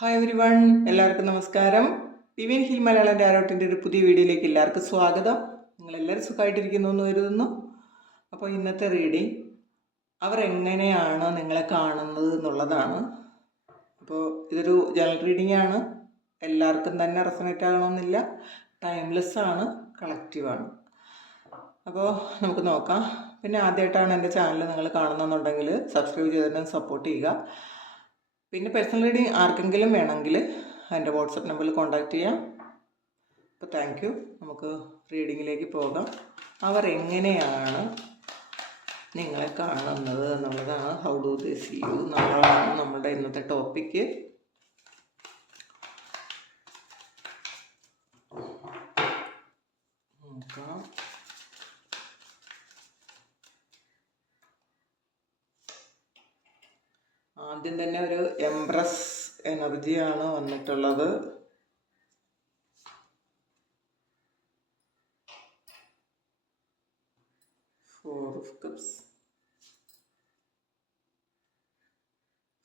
Hi every one, എല്ലാവർക്കും നമസ്കാരം. Divine hill Malayalam ടാരോട്ടിൻ്റെ ഒരു പുതിയ വീഡിയോയിലേക്ക് എല്ലാവർക്കും സ്വാഗതം. നിങ്ങളെല്ലാവരും സുഖമായിട്ടിരിക്കുന്നു എന്ന് കരുതുന്നു. അപ്പോൾ ഇന്നത്തെ റീഡിങ് അവരെങ്ങനെയാണ് നിങ്ങളെ കാണുന്നത് എന്നുള്ളതാണ്. അപ്പോൾ ഇതൊരു ജനറൽ റീഡിംഗ് ആണ്. എല്ലാവർക്കും തന്നെ റെസണേറ്റ് ആകണമെന്നില്ല. ടൈംലെസ് ആണ്, കളക്റ്റീവാണ്. അപ്പോൾ നമുക്ക് നോക്കാം. പിന്നെ ആദ്യമായിട്ടാണ് എൻ്റെ ചാനൽ നിങ്ങൾ കാണുന്നതെന്നുണ്ടെങ്കിൽ സബ്സ്ക്രൈബ് ചെയ്തിട്ട് സപ്പോർട്ട് ചെയ്യുക. പിന്നെ പേഴ്സണൽ റീഡിങ് ആർക്കെങ്കിലും വേണമെങ്കിൽ എൻ്റെ വാട്സപ്പ് നമ്പറിൽ കോൺടാക്റ്റ് ചെയ്യാം. അപ്പോൾ താങ്ക് യു. നമുക്ക് റീഡിങ്ങിലേക്ക് പോകാം. അവർ എങ്ങനെയാണ് നിങ്ങളെ കാണുന്നത് എന്നുള്ളതാണ്. How do they see you എന്നുള്ളതാണ് നമ്മളുടെ ഇന്നത്തെ ടോപ്പിക്ക്. നോക്കാം. ആദ്യം തന്നെ ഒരു എംപ്രസ് എനർജിയാണ് വന്നിട്ടുള്ളത്. Four of cups,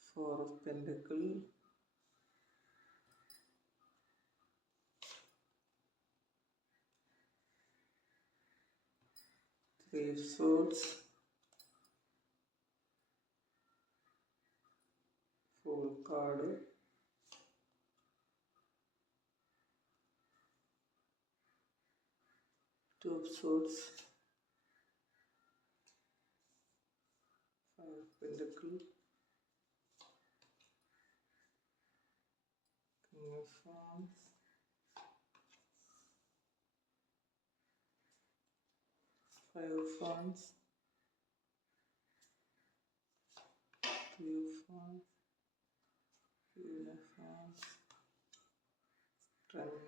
four of pentacle, three of swords, full card, two of swords, five of pentacles, king of wands, five of wands, three of wands, Queen of Wands, Strength,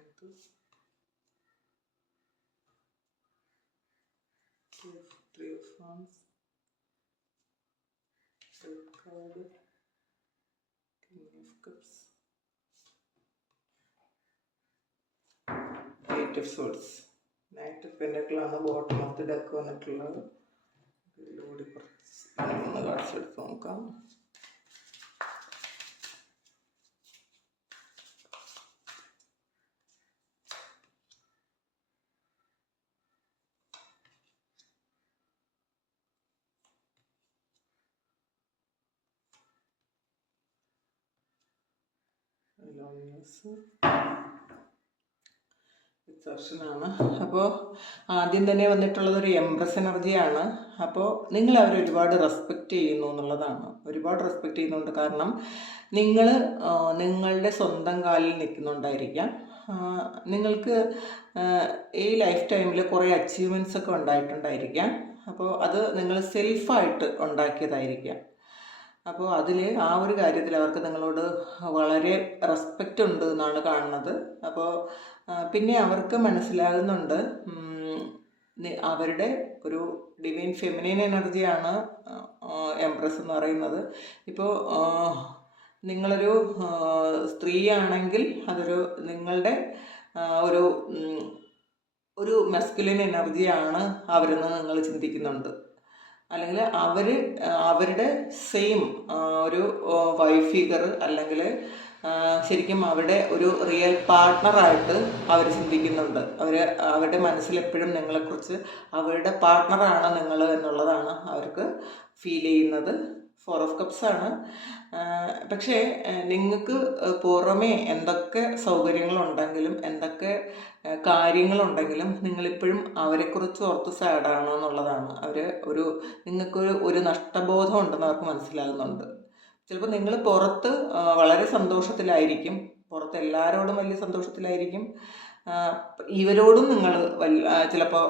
Three of Wands, Red card, King of Cups, Eight of Swords, Knight of Pentacles ആണ് bottom of the deck വന്നിട്ടുള്ളത്. ഇതിലൂടെ കുറച്ച് cards എടുത്ത് നോക്കാം. ആണ്. അപ്പോൾ ആദ്യം തന്നെ വന്നിട്ടുള്ളത് ഒരു എംപ്രസ് എനർജിയാണ്. അപ്പോൾ നിങ്ങൾ അവരെ ഒരുപാട് റെസ്പെക്റ്റ് ചെയ്യുന്നു എന്നുള്ളതാണ്. ഒരുപാട് റെസ്പെക്റ്റ് ചെയ്യുന്നുണ്ട്. കാരണം നിങ്ങൾ നിങ്ങളുടെ സ്വന്തം കാലിൽ നിൽക്കുന്നുണ്ടായിരിക്കാം. നിങ്ങൾക്ക് ഈ ലൈഫ് ടൈമിൽ കുറേ അച്ചീവ്മെൻറ്റ്സ് ഒക്കെ ഉണ്ടായിട്ടുണ്ടായിരിക്കാം. അപ്പോൾ അത് നിങ്ങൾ സെൽഫായിട്ട് ഉണ്ടാക്കിയതായിരിക്കാം. അപ്പോൾ അതിൽ ആ ഒരു കാര്യത്തിൽ അവർക്ക് നിങ്ങളോട് വളരെ റെസ്പെക്റ്റ് ഉണ്ട് എന്നാണ് കാണുന്നത്. അപ്പോൾ പിന്നെ അവർക്ക് മനസ്സിലാകുന്നുണ്ട് അവരുടെ ഒരു ഡിവൈൻ ഫെമിനൈൻ എനർജിയാണ് എംപ്രസ് എന്ന് പറയുന്നത്. ഇപ്പോൾ നിങ്ങളൊരു സ്ത്രീയാണെങ്കിൽ അതൊരു നിങ്ങളുടെ ഒരു ഒരു മസ്കുലിൻ എനർജിയാണ് അവരെന്ന് നിങ്ങൾ ചിന്തിക്കുന്നുണ്ട്. അല്ലെങ്കിൽ അവരുടെ സെയിം ഒരു വൈഫ് ഫിഗർ അല്ലെങ്കിൽ ശരിക്കും അവരുടെ ഒരു റിയൽ പാർട്ട്ണറായിട്ട് അവർ ചിന്തിക്കുന്നുണ്ട്. അവരുടെ മനസ്സിലെപ്പോഴും നിങ്ങളെക്കുറിച്ച് അവരുടെ പാർട്ട്ണറാണ് നിങ്ങൾ എന്നുള്ളതാണ് അവർക്ക് ഫീൽ ചെയ്യുന്നത്. ഫോർ ഓഫ് കപ്സ് ആണ്. പക്ഷേ നിങ്ങൾക്ക് പുറമേ എന്തൊക്കെ സൗകര്യങ്ങളുണ്ടെങ്കിലും എന്തൊക്കെ കാര്യങ്ങളുണ്ടെങ്കിലും നിങ്ങളിപ്പോഴും അവരെക്കുറിച്ച് ഓർത്ത് സാഡാണ് എന്നുള്ളതാണ്. നിങ്ങൾക്കൊരു നഷ്ടബോധം ഉണ്ടെന്ന് അവർക്ക് മനസ്സിലാകുന്നുണ്ട്. ചിലപ്പോൾ നിങ്ങൾ പുറത്ത് വളരെ സന്തോഷത്തിലായിരിക്കും, പുറത്ത് എല്ലാവരോടും വലിയ സന്തോഷത്തിലായിരിക്കും, ഇവരോടും നിങ്ങൾ ചിലപ്പോൾ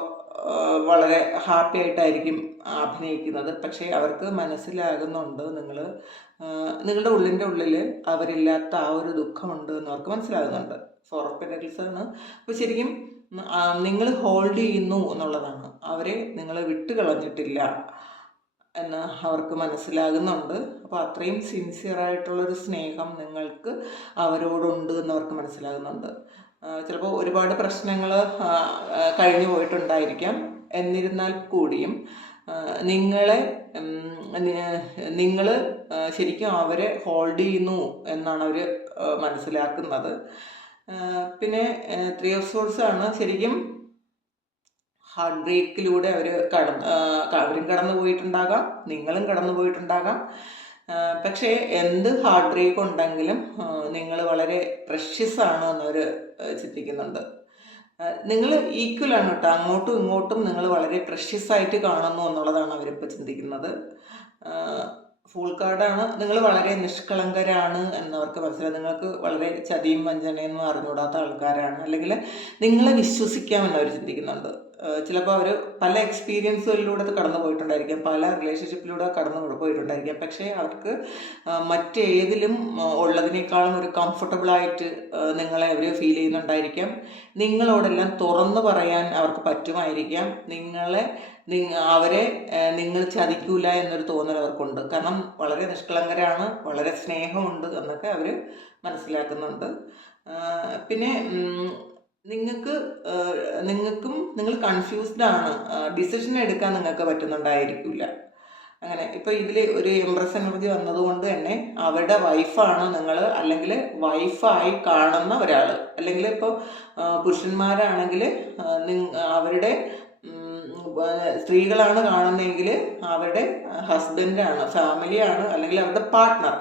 വളരെ ഹാപ്പി ആയിട്ടായിരിക്കും അഭിനയിക്കുന്നത്. പക്ഷേ അവർക്ക് മനസ്സിലാകുന്നുണ്ട് നിങ്ങളുടെ ഉള്ളിൻ്റെ ഉള്ളിൽ അവരില്ലാത്ത ആ ഒരു ദുഃഖമുണ്ട് എന്ന് അവർക്ക് മനസ്സിലാകുന്നുണ്ട്. ഫോർ ഓഫ് പെന്റക്കിൾസ് ആണ്. അപ്പോൾ ശരിക്കും നിങ്ങൾ ഹോൾഡ് ചെയ്യുന്നു എന്നുള്ളതാണ്. അവരെ നിങ്ങൾ വിട്ടുകളഞ്ഞിട്ടില്ല എന്ന് അവർക്ക് മനസ്സിലാകുന്നുണ്ട്. അപ്പോൾ അത്രയും സിൻസിയറായിട്ടുള്ളൊരു സ്നേഹം നിങ്ങൾക്ക് അവരോടുണ്ട് എന്നവർക്ക് മനസ്സിലാകുന്നുണ്ട്. ചിലപ്പോൾ ഒരുപാട് പ്രശ്നങ്ങൾ കഴിഞ്ഞു പോയിട്ടുണ്ടായിരിക്കാം. എന്നിരുന്നാൽ കൂടിയും നിങ്ങളെ നിങ്ങൾ ശരിക്കും അവരെ ഹോൾഡ് ചെയ്യുന്നു എന്നാണ് അവർ മനസ്സിലാക്കുന്നത്. പിന്നെ 3 ഓഫ് സോഴ്സ് ആണ് ശരിക്കും ഹാർട്ട് ബ്രേക്കിലൂടെ അവരും കടന്നു പോയിട്ടുണ്ടാകാം, നിങ്ങളും കടന്നു പോയിട്ടുണ്ടാകാം. പക്ഷേ എന്ത് ഹാർട്ട് ബ്രേക്ക് ഉണ്ടെങ്കിലും നിങ്ങൾ വളരെ പ്രഷ്യസ് ആണ് എന്നവർ ചിന്തിക്കുന്നുണ്ട്. നിങ്ങൾ ഈക്വൽ ആണ് കേട്ടോ, അങ്ങോട്ടും ഇങ്ങോട്ടും നിങ്ങൾ വളരെ പ്രഷ്യസ് ആയിട്ട് കാണുന്നു എന്നുള്ളതാണ് അവരിപ്പോൾ ചിന്തിക്കുന്നത്. ഫുൾ കാർഡാണ്. നിങ്ങൾ വളരെ നിഷ്കളങ്കരാണ് എന്നവർക്ക് മനസ്സിലായി. നിങ്ങൾക്ക് വളരെ ചതിയും വഞ്ചനയൊന്നും അറിഞ്ഞുകൂടാത്ത ആൾക്കാരാണ്, അല്ലെങ്കിൽ നിങ്ങളെ വിശ്വസിക്കാമെന്ന് അവർ ചിന്തിക്കുന്നുണ്ട്. ചിലപ്പോൾ അവർ പല എക്സ്പീരിയൻസുകളിലൂടെ കടന്നു പോയിട്ടുണ്ടായിരിക്കാം, പല റിലേഷൻഷിപ്പിലൂടെ കടന്നു പോയിട്ടുണ്ടായിരിക്കാം. പക്ഷേ അവർക്ക് മറ്റേതിലും ഉള്ളതിനേക്കാളും ഒരു കംഫർട്ടബിളായിട്ട് നിങ്ങളെ അവർ ഫീൽ ചെയ്യുന്നുണ്ടായിരിക്കാം. നിങ്ങളോടെല്ലാം തുറന്നു പറയാൻ അവർക്ക് പറ്റുമായിരിക്കാം. അവരെ നിങ്ങൾ ചതിക്കൂല എന്നൊരു തോന്നൽ അവർക്കുണ്ട്. കാരണം വളരെ നിഷ്കളങ്കരാണ്, വളരെ സ്നേഹമുണ്ട് എന്നൊക്കെ അവർ മനസ്സിലാക്കുന്നുണ്ട്. പിന്നെ നിങ്ങൾ കൺഫ്യൂസ്ഡ് ആണ്, ഡിസിഷൻ എടുക്കാൻ നിങ്ങൾക്ക് പറ്റുന്നുണ്ടായിരിക്കില്ല. അങ്ങനെ ഇപ്പോൾ ഇതിൽ ഒരു എംപ്രസ് എനർജി വന്നതുകൊണ്ട് തന്നെ അവരുടെ വൈഫാണ് നിങ്ങൾ, അല്ലെങ്കിൽ വൈഫായി കാണുന്ന ഒരാൾ, അല്ലെങ്കിൽ ഇപ്പോൾ പുരുഷന്മാരാണെങ്കിൽ അവരുടെ സ്ത്രീകളാണ് കാണുന്നതെങ്കിൽ അവരുടെ ഹസ്ബൻഡാണ്, ഫാമിലിയാണ്, അല്ലെങ്കിൽ അവരുടെ പാർട്ട്ണർ,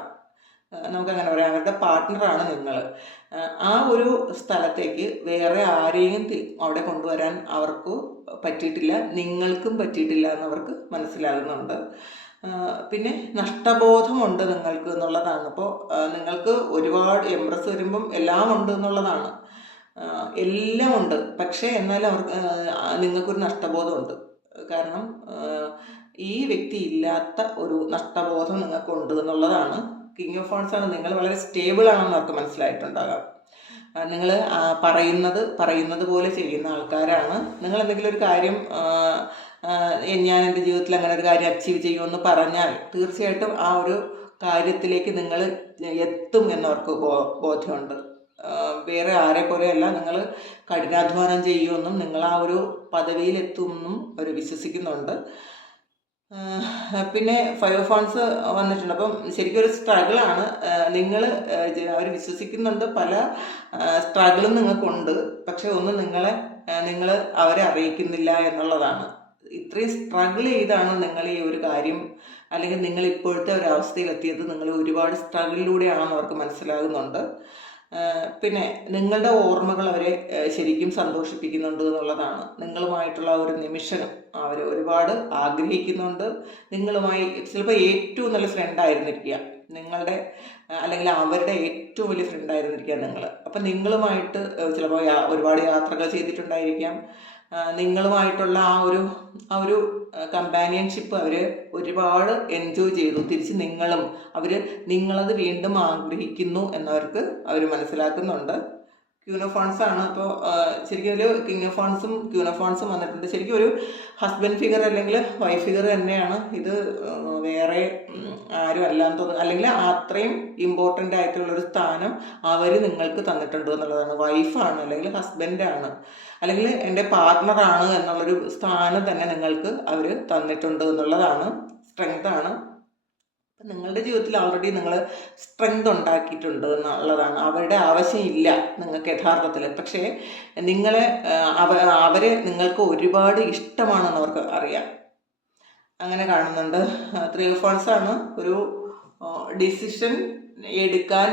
നമുക്കങ്ങനെ പറയാം, അവരുടെ പാർട്ട്ണറാണ് നിങ്ങൾ. ആ ഒരു സ്ഥലത്തേക്ക് വേറെ ആരെയും അവിടെ കൊണ്ടുവരാൻ അവർക്ക് പറ്റിയിട്ടില്ല, നിങ്ങൾക്കും പറ്റിയിട്ടില്ല എന്നവർക്ക് മനസ്സിലാകുന്നുണ്ട്. പിന്നെ നഷ്ടബോധമുണ്ട് നിങ്ങൾക്ക് എന്നുള്ളതാണ്. അപ്പോൾ നിങ്ങൾക്ക് ഒരുപാട് എംപ്രസ് വരുമ്പം എല്ലാം ഉണ്ട് എന്നുള്ളതാണ്, എല്ലാം ഉണ്ട്. പക്ഷേ എന്നാലും നിങ്ങൾക്കൊരു നഷ്ടബോധമുണ്ട്. കാരണം ഈ വ്യക്തി ഇല്ലാത്ത ഒരു നഷ്ടബോധം നിങ്ങൾക്കുണ്ട് എന്നുള്ളതാണ്. കിങ് ഓഫ് വാൺസ് ആണ്. നിങ്ങൾ വളരെ സ്റ്റേബിൾ ആണെന്ന് അവർക്ക് മനസ്സിലായിട്ടുണ്ടാകാം. നിങ്ങൾ പറയുന്നത് പോലെ ചെയ്യുന്ന ആൾക്കാരാണ്. നിങ്ങൾ എന്തെങ്കിലും ഒരു കാര്യം ഞാൻ എൻ്റെ ജീവിതത്തിൽ അങ്ങനെ ഒരു കാര്യം അച്ചീവ് ചെയ്യുമെന്ന് പറഞ്ഞാൽ തീർച്ചയായിട്ടും ആ ഒരു കാര്യത്തിലേക്ക് നിങ്ങൾ എത്തും എന്നവർക്ക് ബോധ്യമുണ്ട്. വേറെ ആരെ പോലെയല്ല, നിങ്ങൾ കഠിനാധ്വാനം ചെയ്യുമെന്നും നിങ്ങൾ ആ ഒരു പദവിയിലെത്തുമെന്നും അവർ വിശ്വസിക്കുന്നുണ്ട്. പിന്നെ 5 ഓഫ് വാൺസ് വന്നിട്ടുണ്ട്. അപ്പം ശരിക്കും ഒരു സ്ട്രഗിളാണ്. അവർ വിശ്വസിക്കുന്നുണ്ട്, പല സ്ട്രഗിളും നിങ്ങൾക്കുണ്ട്. പക്ഷെ ഒന്നും നിങ്ങൾ അവരെ അറിയിക്കുന്നില്ല എന്നുള്ളതാണ്. ഇത്രയും സ്ട്രഗിൾ ചെയ്താണ് നിങ്ങൾ ഈ ഒരു കാര്യം, അല്ലെങ്കിൽ നിങ്ങൾ ഇപ്പോഴത്തെ ഒരു അവസ്ഥയിലെത്തിയത് നിങ്ങൾ ഒരുപാട് സ്ട്രഗിളിലൂടെയാണെന്ന് അവർക്ക് മനസ്സിലാകുന്നുണ്ട്. പിന്നെ നിങ്ങളുടെ ഓർമ്മകൾ അവരെ ശരിക്കും സന്തോഷിപ്പിക്കുന്നുണ്ട് എന്നുള്ളതാണ്. നിങ്ങളുമായിട്ടുള്ള ഒരു നിമിഷം അവർ ഒരുപാട് ആഗ്രഹിക്കുന്നുണ്ട്. നിങ്ങളുമായി ചിലപ്പോൾ ഏറ്റവും നല്ല ഫ്രണ്ടായിരുന്നിരിക്കുക നിങ്ങളുടെ, അല്ലെങ്കിൽ അവരുടെ ഏറ്റവും വലിയ ഫ്രണ്ടായിരുന്നിരിക്കുക നിങ്ങൾ. അപ്പം നിങ്ങളുമായിട്ട് ചിലപ്പോൾ ഒരുപാട് യാത്രകൾ ചെയ്തിട്ടുണ്ടായിരിക്കാം. നിങ്ങളുമായിട്ടുള്ള ആ ഒരു കമ്പാനിയൻഷിപ്പ് അവർ ഒരുപാട് എൻജോയ് ചെയ്തു. തിരിച്ച് നിങ്ങളത് വീണ്ടും ആഗ്രഹിക്കുന്നു എന്നവർക്ക് അവർ മനസ്സിലാക്കുന്നുണ്ട്. ക്യൂൻ ഓഫ് വാൺസ് ആണ്. അപ്പോൾ ശരിക്കും ഒരു കിങ് ഓഫ് വാൺസും ക്യൂൻ ഓഫ് വാൺസും വന്നിട്ടുണ്ട്. ശരിക്കും ഒരു ഹസ്ബൻഡ് ഫിഗർ അല്ലെങ്കിൽ വൈഫ് ഫിഗർ തന്നെയാണ് ഇത്. വേറെ ആരും അല്ലാന്ന് തോന്നുന്നു, അല്ലെങ്കിൽ അത്രയും ഇമ്പോർട്ടൻ്റ് ആയിട്ടുള്ളൊരു സ്ഥാനം അവർ നിങ്ങൾക്ക് തന്നിട്ടുണ്ട് എന്നുള്ളതാണ്. വൈഫാണ്, അല്ലെങ്കിൽ ഹസ്ബൻഡാണ്, അല്ലെങ്കിൽ എൻ്റെ പാർട്ട്ണറാണ് എന്നുള്ളൊരു സ്ഥാനം തന്നെ നിങ്ങൾക്ക് അവർ തന്നിട്ടുണ്ട് എന്നുള്ളതാണ്. സ്ട്രെങ്താണ്. അപ്പം നിങ്ങളുടെ ജീവിതത്തിൽ ഓൾറെഡി നിങ്ങൾ സ്ട്രെങ്ത് ഉണ്ടാക്കിയിട്ടുണ്ട് എന്നുള്ളതാണ്. അവരുടെ ആവശ്യമില്ല നിങ്ങൾക്ക് യഥാർത്ഥത്തിൽ. പക്ഷേ അവരെ നിങ്ങൾക്ക് ഒരുപാട് ഇഷ്ടമാണെന്ന് അവർക്ക് അറിയാം. അങ്ങനെ കാണുന്നുണ്ട്. 3 ഓഫ് വാൺസ് ആണ്. ഒരു ഡിസിഷൻ എടുക്കാൻ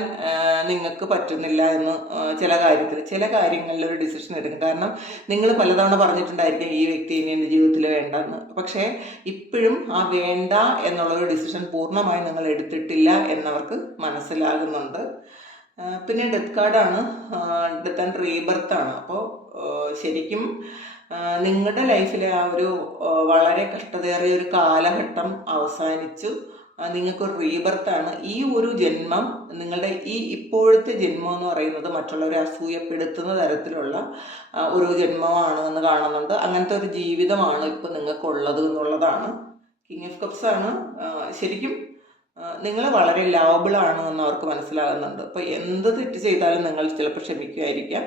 നിങ്ങൾക്ക് പറ്റുന്നില്ല എന്ന് ചില കാര്യങ്ങളിൽ ഒരു ഡിസിഷൻ എടുക്കും. കാരണം നിങ്ങൾ പലതവണ പറഞ്ഞിട്ടുണ്ടായിരിക്കും ഈ വ്യക്തി ഇനി എൻ്റെ ജീവിതത്തിൽ വേണ്ടെന്ന്. പക്ഷേ ഇപ്പോഴും ആ വേണ്ട എന്നുള്ളൊരു ഡിസിഷൻ പൂർണ്ണമായി നിങ്ങൾ എടുത്തിട്ടില്ല എന്നവർക്ക് മനസ്സിലാകുന്നുണ്ട്. പിന്നെ ഡെത്ത് കാർഡാണ്. ഡെത്ത് ആൻഡ് റീബർത്ത് ആണ്. അപ്പോൾ ശരിക്കും നിങ്ങളുടെ ലൈഫിലെ ആ ഒരു വളരെ കഷ്ടതയേറിയ ഒരു കാലഘട്ടം അവസാനിച്ചു. നിങ്ങൾക്കൊരു റീബർത്താണ്. ഈ ഒരു ജന്മം, നിങ്ങളുടെ ഈ ഇപ്പോഴത്തെ ജന്മം എന്ന് പറയുന്നത് മറ്റുള്ളവരെ അസൂയപ്പെടുത്തുന്ന തരത്തിലുള്ള ഒരു ജന്മമാണ് എന്ന് കാണുന്നുണ്ട്. അങ്ങനത്തെ ഒരു ജീവിതമാണ് ഇപ്പോൾ നിങ്ങൾക്കുള്ളത് എന്നുള്ളതാണ്. കിങ് ഓഫ് കപ്സ് ആണ്. ശരിക്കും നിങ്ങൾ വളരെ ലവബിൾ ആണ് എന്ന് അവർക്ക് മനസ്സിലാകുന്നുണ്ട്. അപ്പോൾ എന്ത് തെറ്റ് ചെയ്താലും നിങ്ങൾ ചിലപ്പോൾ ക്ഷമിക്കുമായിരിക്കാം.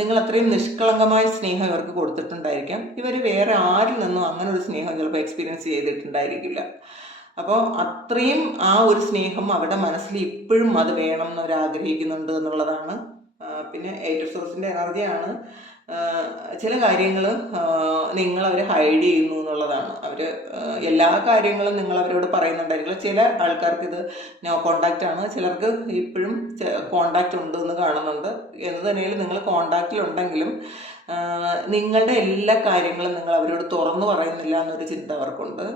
നിങ്ങൾ അത്രയും നിഷ്കളങ്കമായ സ്നേഹം ഇവർക്ക് കൊടുത്തിട്ടുണ്ടായിരിക്കാം. ഇവർ വേറെ ആരിൽ നിന്നും അങ്ങനെ ഒരു സ്നേഹം ചിലപ്പോൾ എക്സ്പീരിയൻസ് ചെയ്തിട്ടുണ്ടായിരിക്കില്ല. അപ്പോൾ അത്രയും ആ ഒരു സ്നേഹം അവരുടെ മനസ്സിൽ ഇപ്പോഴും അത് വേണം എന്നവർ ആഗ്രഹിക്കുന്നുണ്ട് എന്നുള്ളതാണ്. പിന്നെ എയ്റ്റ് സോഴ്സിൻ്റെ എനർജിയാണ്. ചില കാര്യങ്ങൾ നിങ്ങളവർ ഹൈഡ് ചെയ്യുന്നു എന്നുള്ളതാണ്. അവർ എല്ലാ കാര്യങ്ങളും നിങ്ങൾ അവരോട് പറയുന്നുണ്ടായിരിക്കില്ല. ചില ആൾക്കാർക്ക് ഇത് നോ കോണ്ടാക്റ്റ് ആണ്, ചിലർക്ക് ഇപ്പോഴും കോണ്ടാക്റ്റ് ഉണ്ട് എന്ന് കാണുന്നുണ്ട്. എന്ന് തന്നെയും നിങ്ങൾ കോണ്ടാക്റ്റിലുണ്ടെങ്കിലും നിങ്ങളുടെ എല്ലാ കാര്യങ്ങളും നിങ്ങൾ അവരോട് തുറന്നു പറയുന്നില്ല എന്നൊരു ചിന്ത അവർക്കുണ്ട്.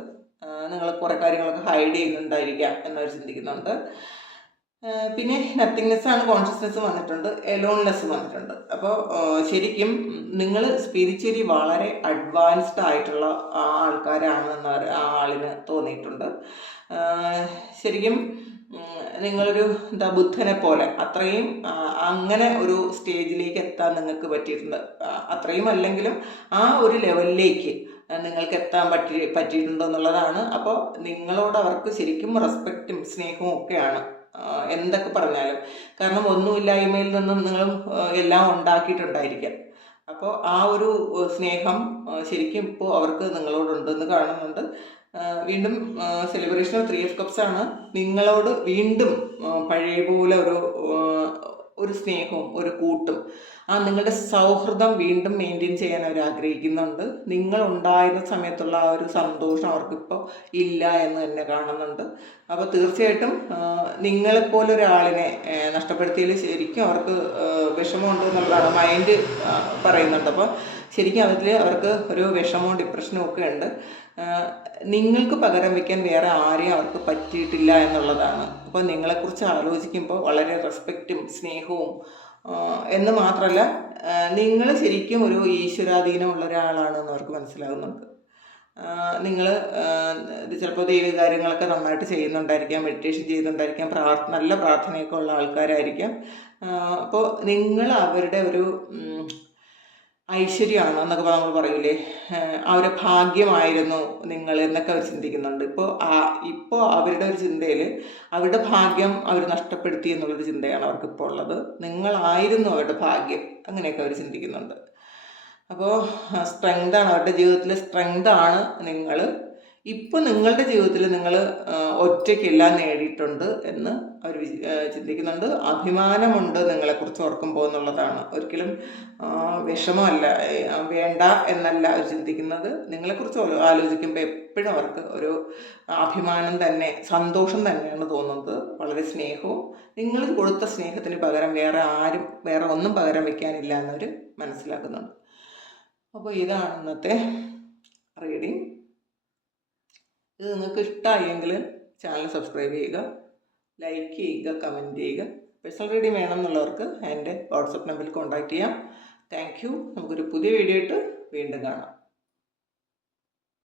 നിങ്ങൾ കുറേ കാര്യങ്ങളൊക്കെ ഹൈഡ് ചെയ്യുന്നുണ്ടായിരിക്കാം എന്നവർ ചിന്തിക്കുന്നുണ്ട്. പിന്നെ നത്തിങ്നെസ് ആണ്, കോൺഷ്യസ്നെസ് വന്നിട്ടുണ്ട്, എലോൺനെസ് വന്നിട്ടുണ്ട്. അപ്പോൾ ശരിക്കും നിങ്ങൾ സ്പിരിച്വലി വളരെ അഡ്വാൻസ്ഡ് ആയിട്ടുള്ള ആൾക്കാരാണ് എന്ന് ആ ആളിന് തോന്നിയിട്ടുണ്ട്. ശരിക്കും നിങ്ങളൊരു ബുദ്ധനെ പോലെ അത്രയും അങ്ങനെ ഒരു സ്റ്റേജിലേക്ക് എത്താൻ നിങ്ങൾക്ക് പറ്റിയിട്ടുണ്ട്. അത്രയും അല്ലെങ്കിലും ആ ഒരു ലെവലിലേക്ക് നിങ്ങൾക്ക് എത്താൻ പറ്റിയിട്ടുണ്ടോ എന്നുള്ളതാണ്. അപ്പോൾ നിങ്ങളോട് അവർക്ക് ശരിക്കും റെസ്പെക്റ്റും സ്നേഹവും ഒക്കെയാണ് എന്തൊക്കെ പറഞ്ഞാലും. കാരണം ഒന്നുമില്ലായ്മയിൽ നിന്നും നിങ്ങൾ എല്ലാം ഉണ്ടാക്കിയിട്ടുണ്ടായിരിക്കാം. അപ്പോൾ ആ ഒരു സ്നേഹം ശരിക്കും ഇപ്പോൾ അവർക്ക് നിങ്ങളോടുണ്ടെന്ന് കാണുന്നുണ്ട്. വീണ്ടും സെലിബ്രേഷൻ ഓഫ് 3 of Cups ആണ്. നിങ്ങളോട് വീണ്ടും പഴയ പോലെ ഒരു സ്നേഹവും ഒരു കൂട്ടും നിങ്ങളുടെ സൗഹൃദം വീണ്ടും മെയിൻറ്റെയിൻ ചെയ്യാൻ അവർ ആഗ്രഹിക്കുന്നുണ്ട്. നിങ്ങളുണ്ടായിരുന്ന സമയത്തുള്ള ആ ഒരു സന്തോഷം അവർക്കിപ്പോൾ ഇല്ല എന്ന് തന്നെ കാണുന്നുണ്ട്. അപ്പോൾ തീർച്ചയായിട്ടും നിങ്ങളെപ്പോലെ ഒരാളിനെ നഷ്ടപ്പെടുത്തിയതിൽ ശരിക്കും അവർക്ക് വിഷമമുണ്ട് എന്നുള്ളതാണ് മൈൻഡ് പറയുന്നുണ്ട്. അപ്പോൾ ശരിക്കും അവർക്ക് ഒരു വിഷമവും ഡിപ്രഷനും ഒക്കെ ഉണ്ട്. നിങ്ങൾക്ക് പകരം വയ്ക്കാൻ വേറെ ആരെയും അവർക്ക് പറ്റിയിട്ടില്ല എന്നുള്ളതാണ്. അപ്പോൾ നിങ്ങളെക്കുറിച്ച് ആലോചിക്കുമ്പോൾ വളരെ റെസ്പെക്റ്റും സ്നേഹവും എന്ന് മാത്രമല്ല, നിങ്ങൾ ശരിക്കും ഒരു ഈശ്വരാധീനമുള്ള ഒരാളാണെന്ന് അവർക്ക് മനസ്സിലാകുന്നുണ്ട്. നിങ്ങൾ ചിലപ്പോൾ ദൈവകാര്യങ്ങളൊക്കെ നന്നായിട്ട് ചെയ്യുന്നുണ്ടായിരിക്കാം, മെഡിറ്റേഷൻ ചെയ്യുന്നുണ്ടായിരിക്കാം, നല്ല പ്രാർത്ഥനയൊക്കെ ഉള്ള ആൾക്കാരായിരിക്കാം. അപ്പോൾ നിങ്ങൾ അവരുടെ ഒരു ഐശ്വര്യമാണ് എന്നൊക്കെ നമ്മൾ പറയൂലേ, അവരുടെ ഭാഗ്യമായിരുന്നു നിങ്ങൾ എന്നൊക്കെ അവർ ചിന്തിക്കുന്നുണ്ട്. ഇപ്പോൾ അവരുടെ ഒരു ചിന്തയിൽ അവരുടെ ഭാഗ്യം അവർ നഷ്ടപ്പെടുത്തി എന്നുള്ളൊരു ചിന്തയാണ് അവർക്കിപ്പോൾ ഉള്ളത്. നിങ്ങളായിരുന്നു അവരുടെ ഭാഗ്യം, അങ്ങനെയൊക്കെ അവർ ചിന്തിക്കുന്നുണ്ട്. അപ്പോൾ സ്ട്രെങ്താണ് അവരുടെ ജീവിതത്തിലെ സ്ട്രെങ്താണ് നിങ്ങൾ. ഇപ്പോൾ നിങ്ങളുടെ ജീവിതത്തിൽ നിങ്ങൾ ഒറ്റയ്ക്കെല്ലാം നേടിയിട്ടുണ്ട് എന്ന് അവർ ചിന്തിക്കുന്നുണ്ട്. അഭിമാനമുണ്ട് നിങ്ങളെക്കുറിച്ച് ഓർക്കുമ്പോൾ എന്നുള്ളതാണ്. ഒരിക്കലും വിഷമമല്ല, വേണ്ട എന്നല്ല അവർ ചിന്തിക്കുന്നത്. നിങ്ങളെക്കുറിച്ച് ആലോചിക്കുമ്പോൾ എപ്പോഴും അവർക്ക് ഒരു അഭിമാനം തന്നെ, സന്തോഷം തന്നെയാണ് തോന്നുന്നത്. വളരെ സ്നേഹവും നിങ്ങൾ കൊടുത്ത സ്നേഹത്തിന് പകരം വേറെ ഒന്നും പകരം വയ്ക്കാനില്ല എന്നവർ മനസ്സിലാക്കുന്നുണ്ട്. അപ്പോൾ ഇതാണ് ഇന്നത്തെ റീഡിങ്. ഇത് നിങ്ങൾക്ക് ഇഷ്ടമായെങ്കിൽ ചാനൽ സബ്സ്ക്രൈബ് ചെയ്യുക, ലൈക്ക് ചെയ്യുക, കമൻറ്റ് ചെയ്യുക. പേഴ്സണൽ റീഡിങ് വേണം എന്നുള്ളവർക്ക് എൻ്റെ വാട്സപ്പ് നമ്പറിൽ കോൺടാക്റ്റ് ചെയ്യാം. Thank you. നമുക്കൊരു പുതിയ വീഡിയോ ആയിട്ട് വീണ്ടും കാണാം.